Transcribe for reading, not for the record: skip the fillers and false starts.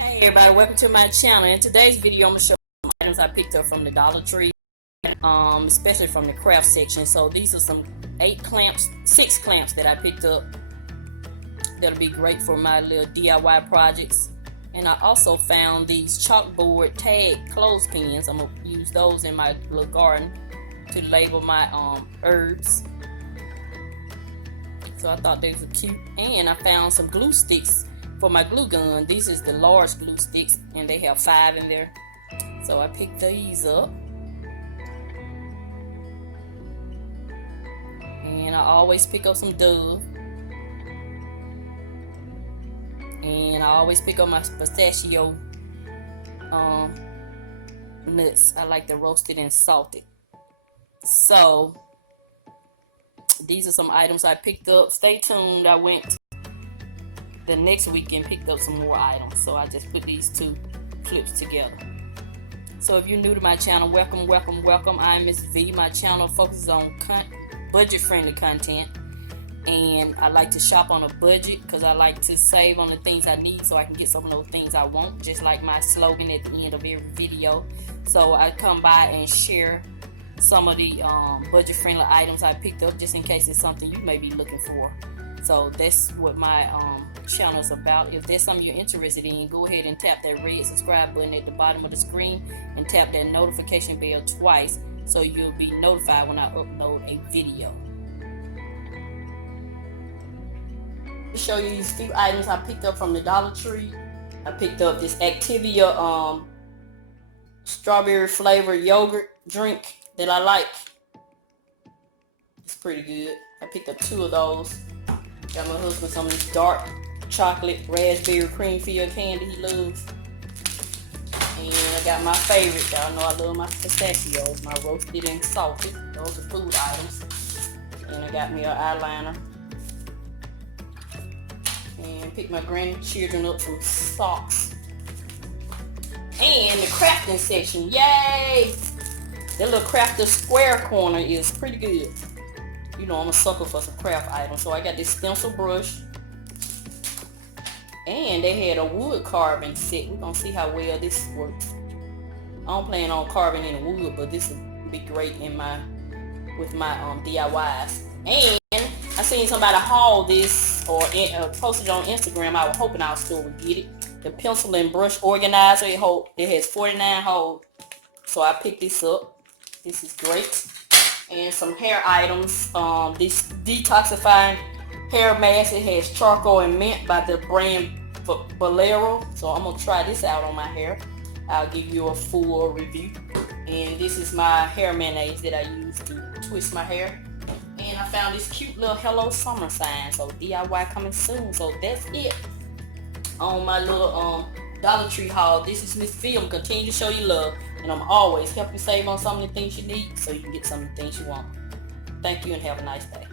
Hey everybody, welcome to my channel. In today's video, I'm going to show you some items I picked up from the Dollar Tree, especially from the craft section. So these are some 6 clamps that I picked up that'll be great for my little DIY projects. And I also found these chalkboard tag clothespins. I'm going to use those in my little garden to label my herbs. So I thought they were cute. And I found some glue sticks for my glue gun. These is the large glue sticks and they have 5 in there. So I picked these up. And I always pick up some Dove. And I always pick up my pistachio nuts. I like to roast it and salt it. So these are some items I picked up. Stay tuned. I went the next week and picked up some more items. So I just put these 2 clips together. So if you're new to my channel, welcome, welcome, welcome. I'm Mrs Vee. My channel focuses on budget-friendly content. And I like to shop on a budget because I like to save on the things I need so I can get some of those things I want, just like my slogan at the end of every video. So I come by and share some of the budget-friendly items I picked up just in case it's something you may be looking for. So that's what my channel is about. If there's something you're interested in, go ahead and tap that red subscribe button at the bottom of the screen and tap that notification bell twice so you'll be notified when I upload a video. To show you these few items I picked up from the Dollar Tree. I picked up this Activia strawberry flavored yogurt drink that I like. It's pretty good. I picked up 2 of those. Got my husband some of this dark chocolate raspberry cream filled candy he loves. And I got my favorite. Y'all know I love my pistachios, my roasted and salted. Those are food items. And I got me an eyeliner. And pick my grandchildren up some socks. And the crafting section, yay! That little crafter square corner is pretty good. You know I'm a sucker for some craft items. So I got this stencil brush. And they had a wood carving set. We're gonna see how well this works. I don't plan on carving any wood, but this would be great in with my DIYs. And I seen somebody haul this or posted on Instagram. I was hoping our store would get it. The pencil and brush organizer. It has 49 holes. So I picked this up. This is great. And some hair items. This detoxifying hair mask. It has charcoal and mint by the brand Bolero. So I'm gonna try this out on my hair. I'll give you a full review. And this is my hair mayonnaise that I use to twist my hair. And I found this cute little Hello Summer sign. So DIY coming soon. So that's it on my little Dollar Tree haul. This is Mrs Vee. I'm continue to show you love. And I'm always help you save on some of the things you need so you can get some of the things you want. Thank you and have a nice day.